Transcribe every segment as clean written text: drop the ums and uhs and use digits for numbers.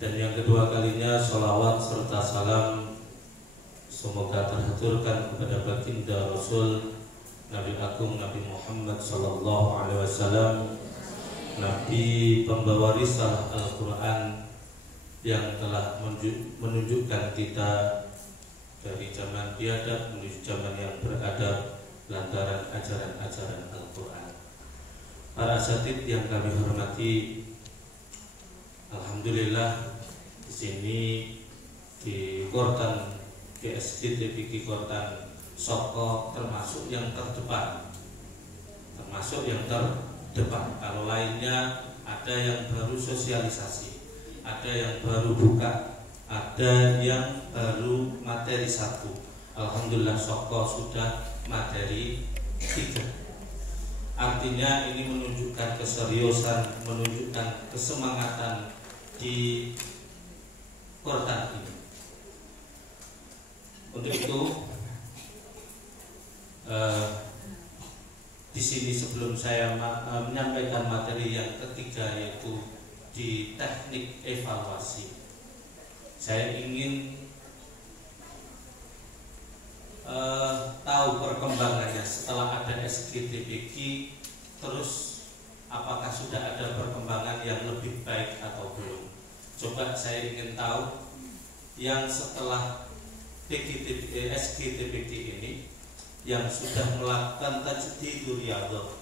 Dan yang kedua kalinya sholawat serta salam semoga terhaturkan kepada baginda Rasul Nabi Agung Nabi Muhammad Sallallahu Alaihi Wasallam, Nabi pembawa risalah Al-Quran yang telah menunjukkan kita dari zaman biadab menuju zaman yang beradab lantaran ajaran-ajaran Al-Quran. Para asatidz yang kami hormati, alhamdulillah di sini di Kortan GSD TPQ Kortan Soko termasuk yang terdepan. Kalau lainnya ada yang baru sosialisasi, ada yang baru buka, ada yang baru materi 1. Alhamdulillah Soko sudah materi 3. Artinya ini menunjukkan keseriusan, menunjukkan kesemangatan di Kortan ini. Untuk itu di sini sebelum saya menyampaikan materi yang ketiga, yaitu di teknik evaluasi, saya ingin tahu perkembangannya setelah ada SGTPQ. Terus apakah sudah ada perkembangan yang lebih baik atau belum? Coba saya ingin tahu yang setelah SGTPQ ini, yang sudah melakukan tajdidul riyadhah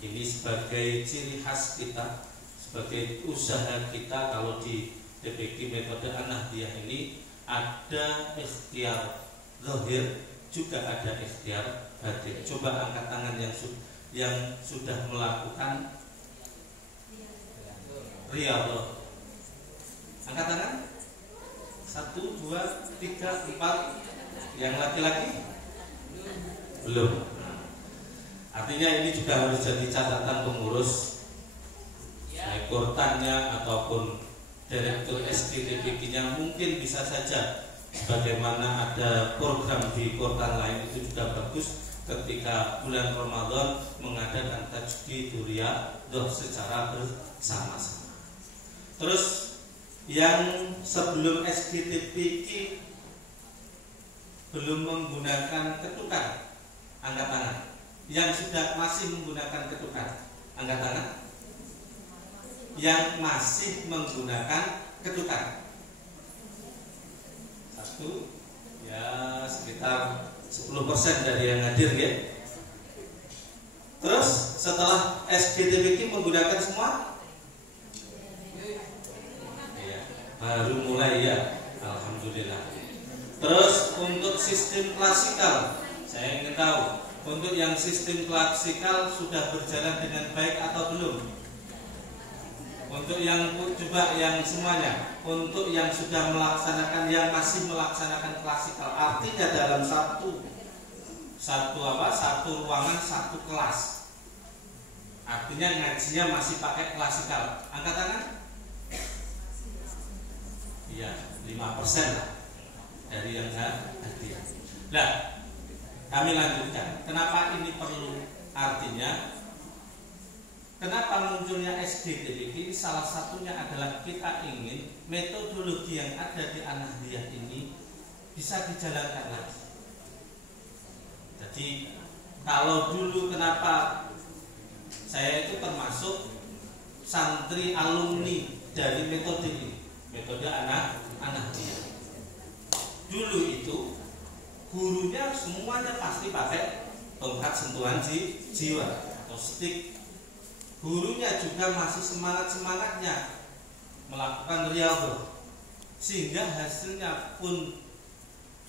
ini sebagai ciri khas kita, sebagai usaha kita. Kalau di TPQ metode An-Nahdiyah ini ada ikhtiar zahir, juga ada ikhtiar batin. Coba angkat tangan yang sudah melakukan riyadhah. Angkat tangan. 1, 2, 3, 4. Yang laki-laki belum. Artinya ini juga harus jadi catatan pengurus, baik Kortannya ataupun direktur SGTPQ-nya. Mungkin bisa saja sebagaimana ada program di Kortan lain itu juga bagus ketika bulan Ramadan mengadakan tajdidul riyadhah secara bersama-sama. Terus yang sebelum SGTPQ belum menggunakan ketukan, angkat tangan. Yang sudah masih menggunakan ketukan, angkat tangan. Yang masih menggunakan ketukan, 1, ya sekitar 10% dari yang hadir ya. Terus setelah SGTPQ menggunakan semua, ya, baru mulai ya, alhamdulillah. Terus untuk sistem klasikal, saya ingin tahu untuk yang sistem klasikal sudah berjalan dengan baik atau belum? Untuk yang coba yang semuanya, untuk yang sudah melaksanakan, yang masih melaksanakan klasikal, artinya dalam satu ruangan, satu kelas, artinya ngajinya masih pakai klasikal, angkat tangan. Iya, 5% lah dari yang hadir. Nah, kami lanjutkan. Kenapa ini perlu? Artinya kenapa munculnya SGTPQ? Salah satunya adalah kita ingin metodologi yang ada di An-Nahdiyah ini bisa dijalankan lagi. Jadi kalau dulu kenapa saya itu termasuk santri alumni dari metode ini, metode An-Nahdiyah. Dulu itu gurunya semuanya pasti pakai tongkat sentuhan jiwa atau stick. Gurunya juga masih semangat-semangatnya melakukan riyadhah, sehingga hasilnya pun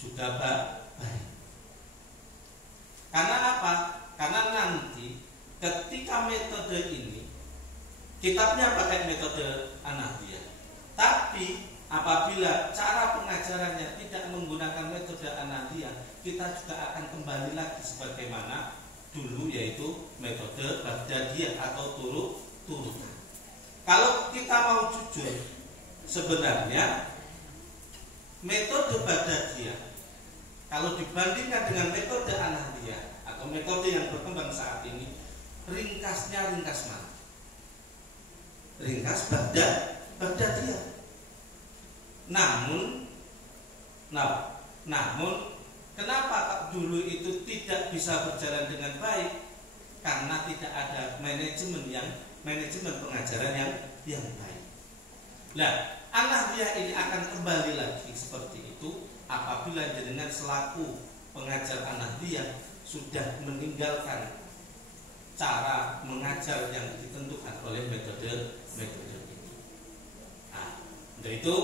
juga baik. Karena apa? Karena nanti ketika metode ini, kitabnya pakai metode An-Nahdiyah, tapi apabila cara pengajarannya tidak menggunakan metode An-Nahdiyah, kita juga akan kembali lagi sebagaimana dulu, yaitu metode Baghdadiyah atau turutan. Kalau kita mau jujur, sebenarnya metode Baghdadiyah kalau dibandingkan dengan metode An-Nahdiyah atau metode yang berkembang saat ini, ringkasnya ringkas mana? Ringkas Baghdadiyah. Namun kenapa dulu itu tidak bisa berjalan dengan baik? Karena tidak ada manajemen pengajaran yang baik. Nah, An-Nahdiyah ini akan kembali lagi seperti itu apabila jenengan selaku pengajar An-Nahdiyah sudah meninggalkan cara mengajar yang ditentukan oleh metode itu. Nah, untuk itu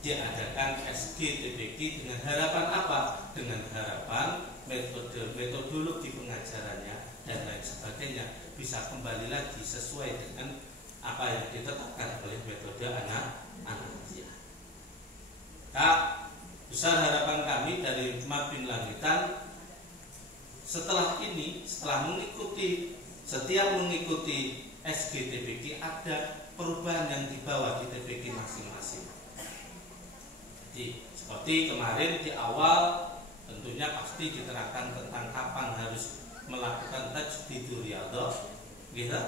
diadakan SGTBK dengan harapan apa? Dengan harapan metodologi pengajarannya dan lain sebagainya bisa kembali lagi sesuai dengan apa yang ditetapkan oleh metode An-Nahdiyah. Besar harapan kami dari Mabin Langitan setelah setiap mengikuti SGTBK ada perubahan yang dibawa di TBK masing-masing. Jadi seperti kemarin di awal tentunya pasti diterangkan tentang kapan harus melakukan tajdidul riyadhah, gitu.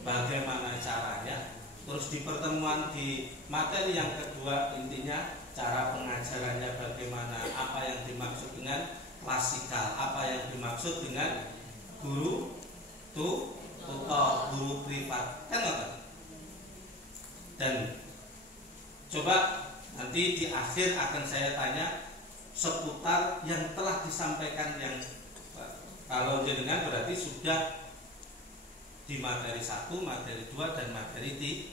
Bagaimana caranya. Terus di pertemuan di materi yang kedua intinya cara pengajarannya bagaimana, apa yang dimaksud dengan klasikal, apa yang dimaksud dengan guru tutor, guru privat, kan? Dan coba nanti di akhir akan saya tanya seputar yang telah disampaikan yang kalau jenengan berarti sudah di materi 1, materi 2 dan materi 3.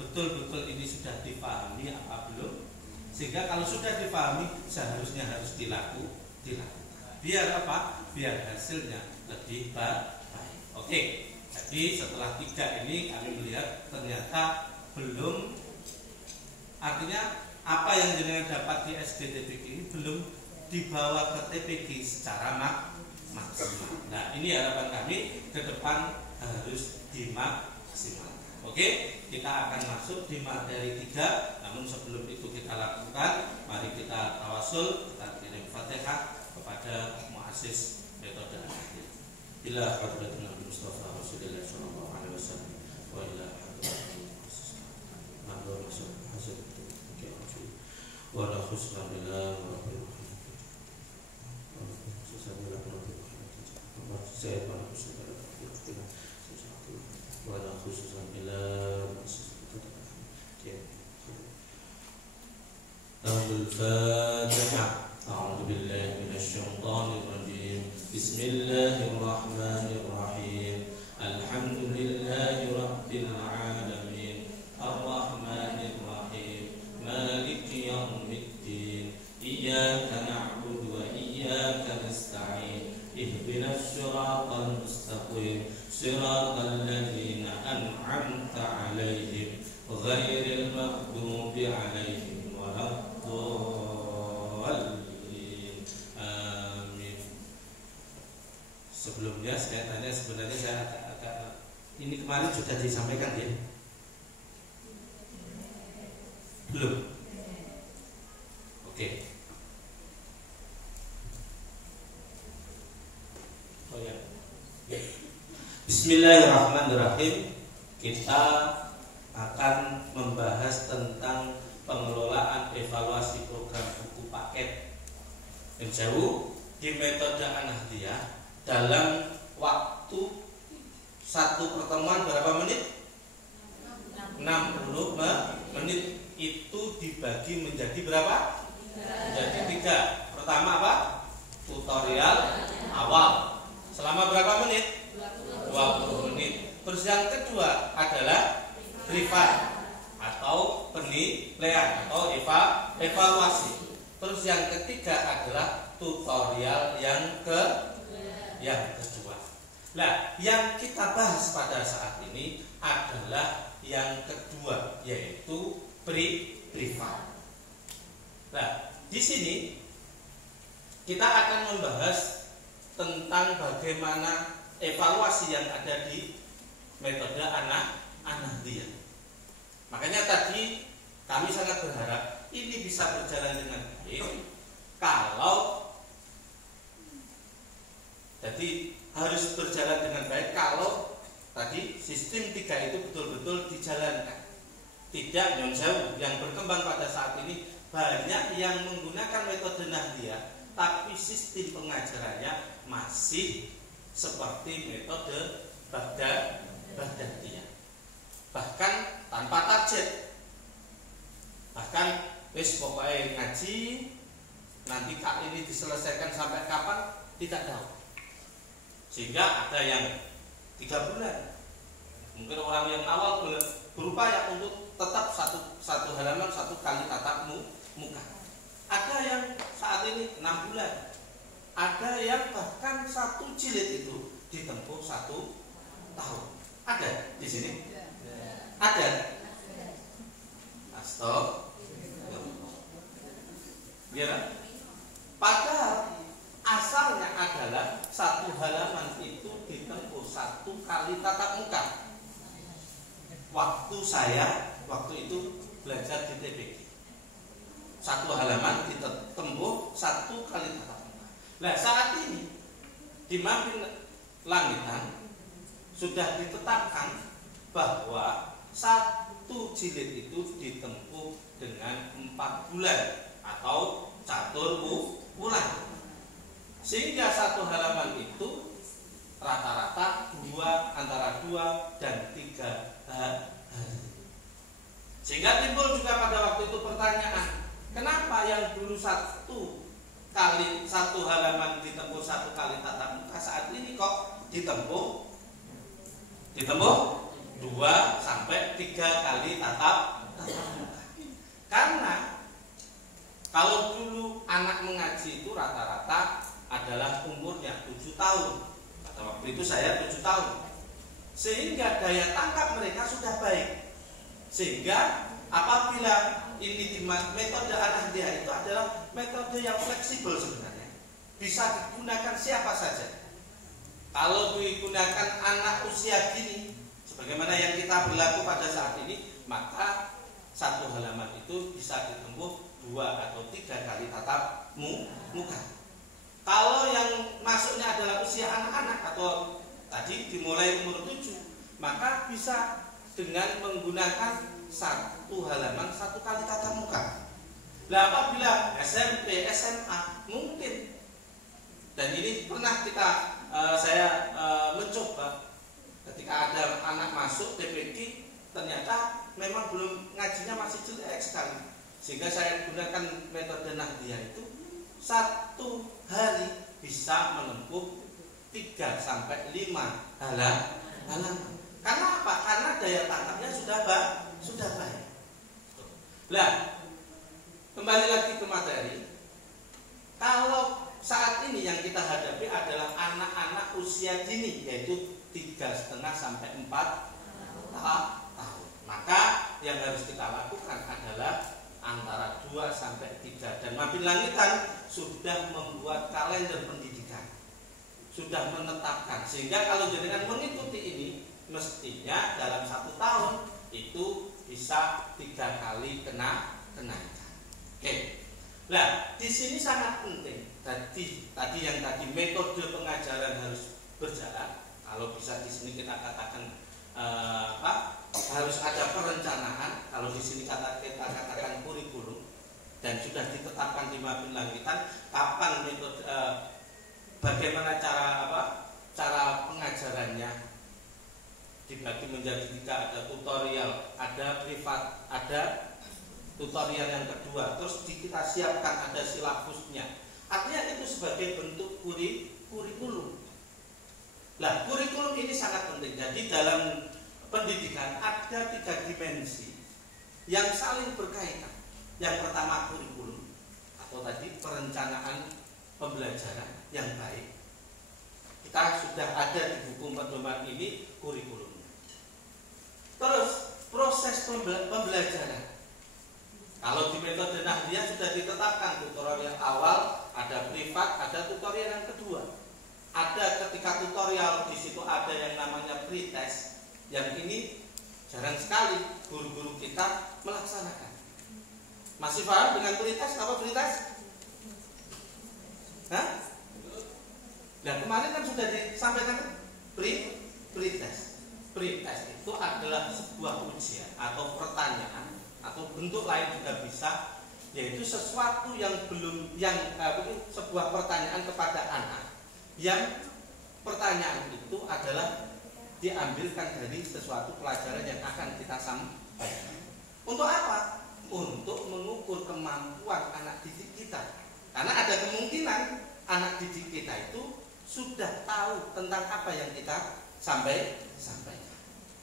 Betul-betul ini sudah dipahami apa belum? Sehingga kalau sudah dipahami seharusnya harus dilakukan. Biar apa? Biar hasilnya lebih baik. Oke. Jadi setelah 3 ini kami melihat ternyata belum, artinya apa yang jenengan dapat di SGTBK ini belum dibawa ke TPG secara maksimal. Nah, ini harapan kami ke depan harus dimaksimalkan. Oke, kita akan masuk di materi 3. Namun sebelum itu kita lakukan, mari kita tawasul, kita kirim Fatihah kepada muassis metode An-Nahdiyah. Ila hadratin Nabi Mustafa Rasulullah sallallahu alaihi wasallam wa ila hadratin wa la khusna billah wa ولا خصوصا إلى الفاتحة. أعوذ بالله من الشيطان الرجيم. بسم الله الرحمن الرحيم. الحمد لله رب العالمين الرحمن الرحيم مالك يوم الدين إياك نعبد وإياك نستعين اهدنا الصراط المستقيم صراط الذين أنعمت عليهم غير المغضوب عليهم ولا الضالين. Amin. Sebelumnya saya tanya, sebenarnya saya agak ini kemarin sudah disampaikan ya? Belum? Oke. Oh ya. Bismillahirrahmanirrahim. Kita akan membahas tentang pengelolaan evaluasi program buku paket menjauh di metode An-Nahdiyah dalam waktu satu pertemuan berapa menit? 60 menit. Itu dibagi menjadi berapa? Menjadi 3. Pertama apa? Tutorial awal. Selama berapa menit? 20 menit. Terus yang kedua adalah privat atau penilaian atau evaluasi. Terus yang ketiga adalah tutorial yang kedua. Nah, yang kita bahas pada saat ini adalah yang kedua, yaitu privat. Nah, di sini kita akan membahas tentang bagaimana evaluasi yang ada di metode An-Nahdiyah. Makanya tadi kami sangat berharap ini bisa berjalan dengan baik. Jadi harus berjalan dengan baik kalau tadi sistem 3 itu betul-betul dijalankan. Tidak, non sewu, yang berkembang pada saat ini banyak yang menggunakan metode Nahdiyah, tapi sistem pengajarannya masih seperti metode Baghdadiyah. Bahkan tanpa target. Bahkan wis pokoknya ngaji, nanti kak ini diselesaikan sampai kapan tidak tahu. Sehingga ada yang 3 bulan. Mungkin orang yang awal berupaya untuk tetap satu halaman 1 kali tatap muka. Ada yang saat ini 6 bulan. Ada yang bahkan 1 jilid itu ditempuh 1 tahun. Ada di sini? Ada. Astagfirullah. Ya. Padahal asalnya adalah 1 halaman itu ditempuh 1 kali tatap muka. Waktu itu belajar di TPG, 1 halaman ditempuh 1 kali tatap muka. Nah saat ini di Mampir Langitan sudah ditetapkan bahwa 1 jilid itu ditempuh dengan 4 bulan atau catur bulan. Sehingga 1 halaman itu rata-rata antara 2 dan 3 hari. Sehingga timbul juga pada waktu itu pertanyaan, kenapa yang dulu 1 halaman ditempuh 1 kali tatap muka, saat ini kok ditempuh 2 sampai 3 kali tatap muka? Karena kalau dulu anak mengaji itu rata-rata adalah umurnya 7 tahun. Pada waktu itu saya 7 tahun. Sehingga daya tangkap mereka sudah baik. Sehingga apabila ini di metode An-Nahdiyah itu adalah metode yang fleksibel sebenarnya. Bisa digunakan siapa saja. Kalau digunakan anak usia dini, sebagaimana yang kita berlaku pada saat ini, maka 1 halaman itu bisa ditempuh 2 atau 3 kali tatap muka. Kalau yang masuknya adalah usia anak-anak atau tadi dimulai umur 7, maka bisa dengan menggunakan 1 halaman 1 kali tatap muka. Nah apabila SMP, SMA mungkin, dan ini pernah saya mencoba ketika ada anak masuk TPG, ternyata memang belum ngajinya masih jelek sekali, sehingga saya gunakan metode Nahdiyah itu 1 hari bisa menempuh 3 sampai 5 halaman. Karena apa? Karena daya tangkapnya sudah baik. Lah, kembali lagi ke materi. Kalau saat ini yang kita hadapi adalah anak-anak usia dini, yaitu 3,5 sampai 4 tahun. Maka yang harus kita lakukan adalah antara 2 sampai 3. Dan Mampir Langitan sudah membuat kalender pendidikan, sudah menetapkan, sehingga kalau jenengan mengikuti ini, mestinya dalam 1 tahun itu bisa 3 kali kenaikan. Oke. Nah, di sini sangat penting. Tadi yang metode pengajaran harus berjalan. Kalau bisa di sini kita katakan harus ada perencanaan. Kalau di sini kita katakan kurikulum, dan sudah ditetapkan di Mampir Langitan kapan metode, bagaimana cara pengajarannya, dibagi menjadi 3, ada tutorial, ada privat, ada tutorial yang kedua, terus kita siapkan ada silabusnya. Artinya itu sebagai bentuk kurikulum. Nah, kurikulum ini sangat penting. Jadi dalam pendidikan ada 3 dimensi yang saling berkaitan. Yang pertama kurikulum, atau tadi perencanaan pembelajaran yang baik. Kita sudah ada di buku pedoman ini kurikulum. Terus proses pembelajaran. Kalau di metode Nahdiyah sudah ditetapkan tutorial awal, ada privat, ada tutorial yang kedua. Ada ketika tutorial di situ ada yang namanya pretest. Yang ini jarang sekali guru-guru kita melaksanakan. Masih paham dengan pretest? Apa pretest? Hah? Nah kemarin kan sudah disampaikan pretest. pretest itu adalah sebuah ujian atau pertanyaan atau bentuk lain juga bisa, yaitu sesuatu yang sebuah pertanyaan kepada anak yang pertanyaan itu adalah diambilkan dari sesuatu pelajaran yang akan kita sampaikan. Untuk apa? Untuk mengukur kemampuan anak didik kita. Karena ada kemungkinan anak didik kita itu sudah tahu tentang apa yang kita sampaikan.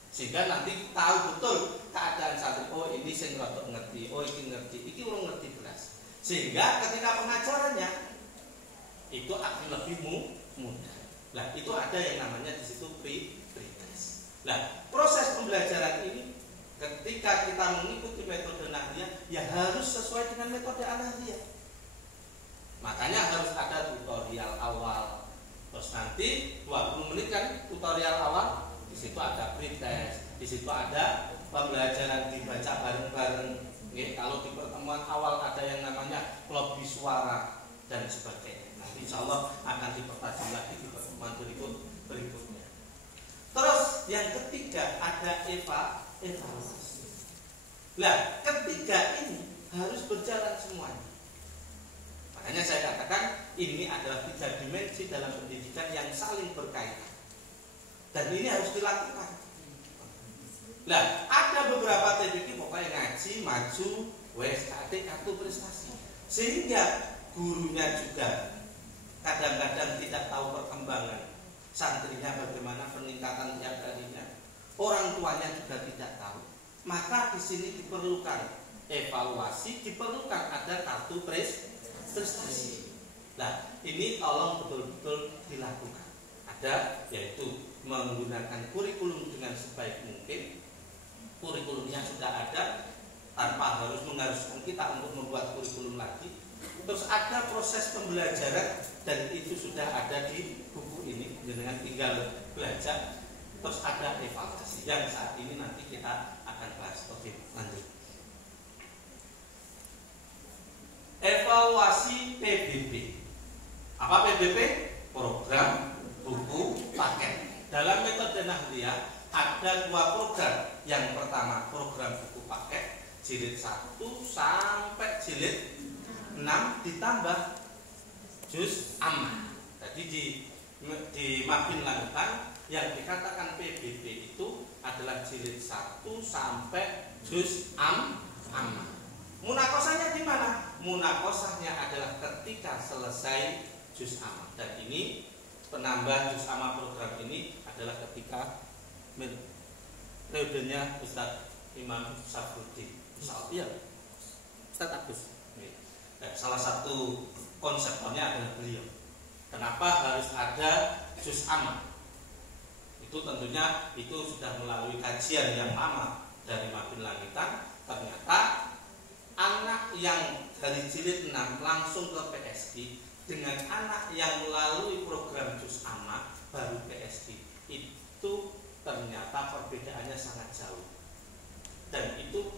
Sehingga nanti tahu betul keadaan santri. Oh ini sing rodok ngerti, oh ini ngerti, ini urung ngerti belas. Sehingga ketika pengajarannya itu akan lebih mudah. Nah itu ada yang namanya di situ pretest. Nah proses pembelajaran ini ketika kita mengikuti metode Nahdiyah ya harus sesuai dengan metode Nahdiyah. Makanya harus ada tutorial awal. Terus nanti 20 menit kan tutorial awal, di situ ada pretest, di situ ada pembelajaran dibaca bareng-bareng. Kalau di pertemuan awal ada yang namanya lobby suara dan sebagainya. Nanti insya Allah akan dipertajam lagi di pertemuan berikutnya. Terus yang ketiga ada evaluasi. Nah, ketiga ini harus berjalan semuanya. Makanya saya katakan ini adalah 3 dimensi dalam pendidikan yang saling berkaitan. Dan ini harus dilakukan. Nah, ada beberapa TPQ pokoknya ngaji, maju, WSKT, kartu prestasi. Sehingga gurunya juga kadang-kadang tidak tahu perkembangan santrinya bagaimana peningkatan tiap harinya. Orang tuanya juga tidak tahu. Maka di sini diperlukan evaluasi, diperlukan ada kartu prestasi. Nah, ini tolong betul-betul dilakukan. Ada yaitu menggunakan kurikulum dengan sebaik mungkin. Kurikulumnya sudah ada tanpa harus mengharuskan kita untuk membuat kurikulum lagi. Terus ada proses pembelajaran dan itu sudah ada di buku ini dengan tinggal belajar. Terus ada evaluasi yang saat ini nanti kita akan bahas. Oke, lanjut. Evaluasi PBB. Apa PBB? Program buku paket. Dalam metode Nahdiyah ada 2 program. Yang pertama program buku paket jilid 1 sampai jilid 6 ditambah juz amma. Jadi di Mabin Langitan yang dikatakan PBB itu adalah jilid 1 sampai juz amma. Munakosahnya di mana? Munakosahnya adalah ketika selesai juz amma. Dan ini penambah juz amma program ini adalah ketika periodenya Ustadz Imam Syafruddin. Iya, Ustadz Agus. Dan salah satu konseptornya adalah beliau. Kenapa harus ada juz amma? Itu tentunya itu sudah melalui kajian yang lama dari Mabin Langitan. Ternyata anak yang dari jilid 6 langsung ke PSG dengan anak yang melalui program juz amma baru PSG itu ternyata perbedaannya sangat jauh. Dan itu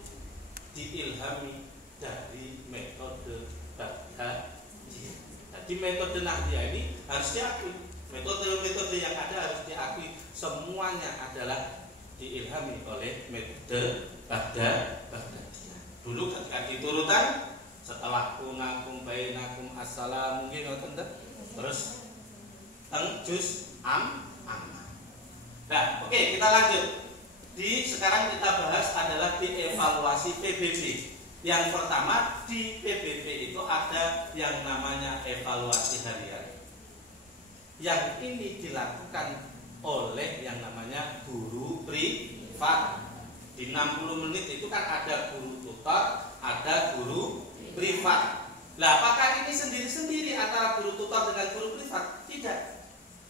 diilhami dari metode Nahdiyah. Jadi metode Nahdiyah ini harus diakui. Metode-metode yang ada harus diakui. Semuanya adalah diilhami oleh metode Nahdiyah. Dulu ketika diturutan setelah kunakum bainakum assalam mungkin terus teng juz amma. Nah, oke, kita lanjut. Sekarang kita bahas adalah di evaluasi PBB. Yang pertama di PBB itu ada yang namanya evaluasi harian. Yang ini dilakukan oleh yang namanya guru privat. Di 60 menit itu kan ada guru tutor, ada guru privat. Lah, apakah ini sendiri-sendiri antara guru tutor dengan guru privat?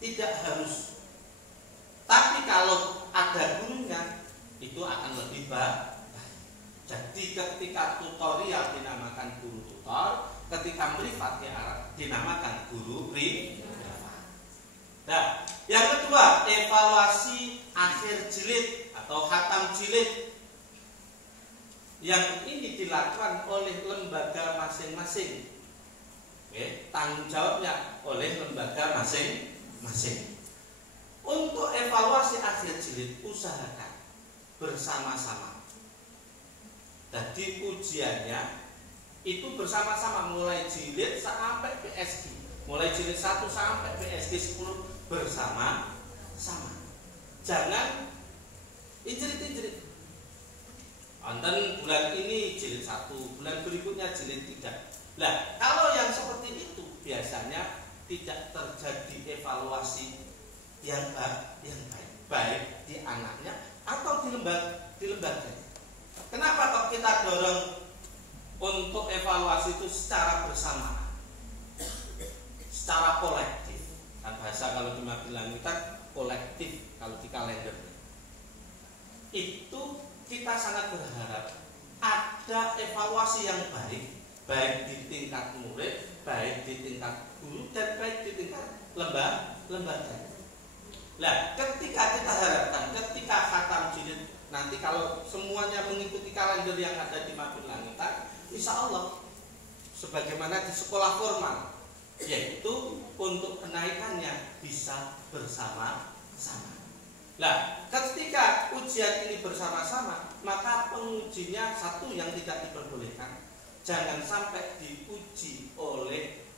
Tidak harus. Tapi kalau ada gurunya itu akan lebih baik. Jadi ketika tutorial dinamakan guru tutor, ketika privat dinamakan guru privat. Nah, yang kedua evaluasi akhir jilid atau khatam jilid. Yang ini dilakukan oleh lembaga masing-masing. Tanggung jawabnya oleh lembaga masing-masing. Untuk evaluasi akhir jilid usahakan bersama-sama. Jadi ujiannya itu bersama-sama mulai jilid sampai PSG. Mulai jilid 1 sampai PSG 10 bersama-sama. Jangan injerit-injerit. Wonten bulan ini jilid 1, bulan berikutnya jilid 3. Nah, kalau yang seperti itu biasanya tidak terjadi evaluasi yang baik di anaknya atau di lembaga. Kenapa kok kita dorong untuk evaluasi itu secara bersamaan, secara kolektif? Kan bahasa kalau di Magelang kita kolektif kalau di kalender. Itu kita sangat berharap ada evaluasi yang baik di tingkat murid, baik di tingkat guru, dan baik di tingkat lembaga. Nah, ketika kita harapkan ketika khatam jilid nanti kalau semuanya mengikuti kalender yang ada di Magelang, insya Allah sebagaimana di sekolah formal, yaitu untuk kenaikannya bisa bersama-sama. Nah, ketika ujian ini bersama-sama, maka pengujinya satu yang tidak diperbolehkan, jangan sampai diuji oleh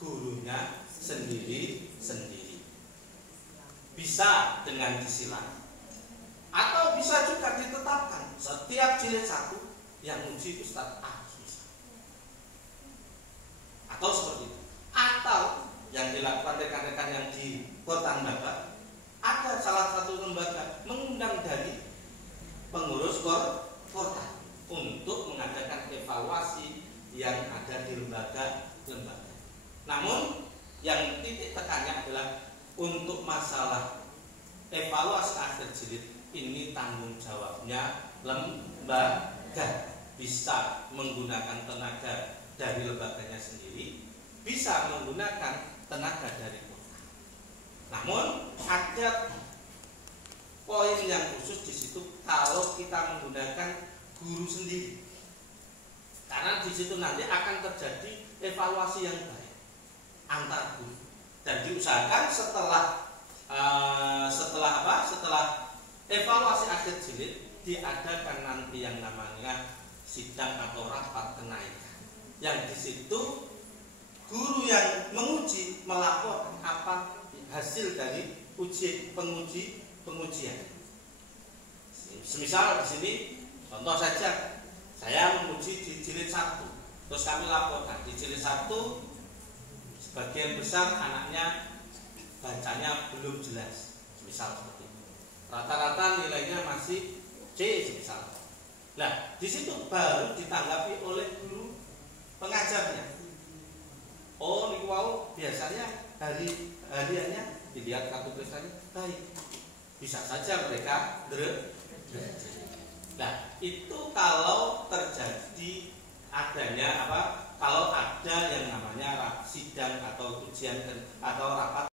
gurunya sendiri-sendiri. Bisa dengan disilang atau bisa juga ditetapkan setiap jilid 1 yang uji Ustaz A bisa. Atau seperti itu. Atau yang dilakukan rekan-rekan yang di Kota Mbaba, ada salah satu lembaga mengundang dari pengurus kota untuk mengadakan evaluasi yang ada di lembaga-lembaga. Namun yang titik tekannya adalah untuk masalah evaluasi akhir jilid ini tanggung jawabnya lembaga. Bisa menggunakan tenaga dari lembaganya sendiri, bisa menggunakan tenaga dari kota. Namun ada poin yang khusus di situ kalau kita menggunakan guru sendiri, karena di situ nanti akan terjadi evaluasi yang baik antar guru. Dan diusahakan setelah evaluasi akhir jilid diadakan nanti yang namanya sidang atau rapat kenaikan. Yang di situ guru yang menguji melaporkan apa hasil dari pengujian. Semisal di sini contoh saja, saya menguji di jilid 1, terus kami laporkan di jilid 1 sebagian besar anaknya bacanya belum jelas, misal seperti itu. Rata-rata nilainya masih C, misal. Nah, di situ baru ditanggapi oleh guru pengajarnya. Oh, niku wau biasanya hariannya dilihat kartu prestasinya baik. Bisa saja mereka Nah, itu kalau terjadi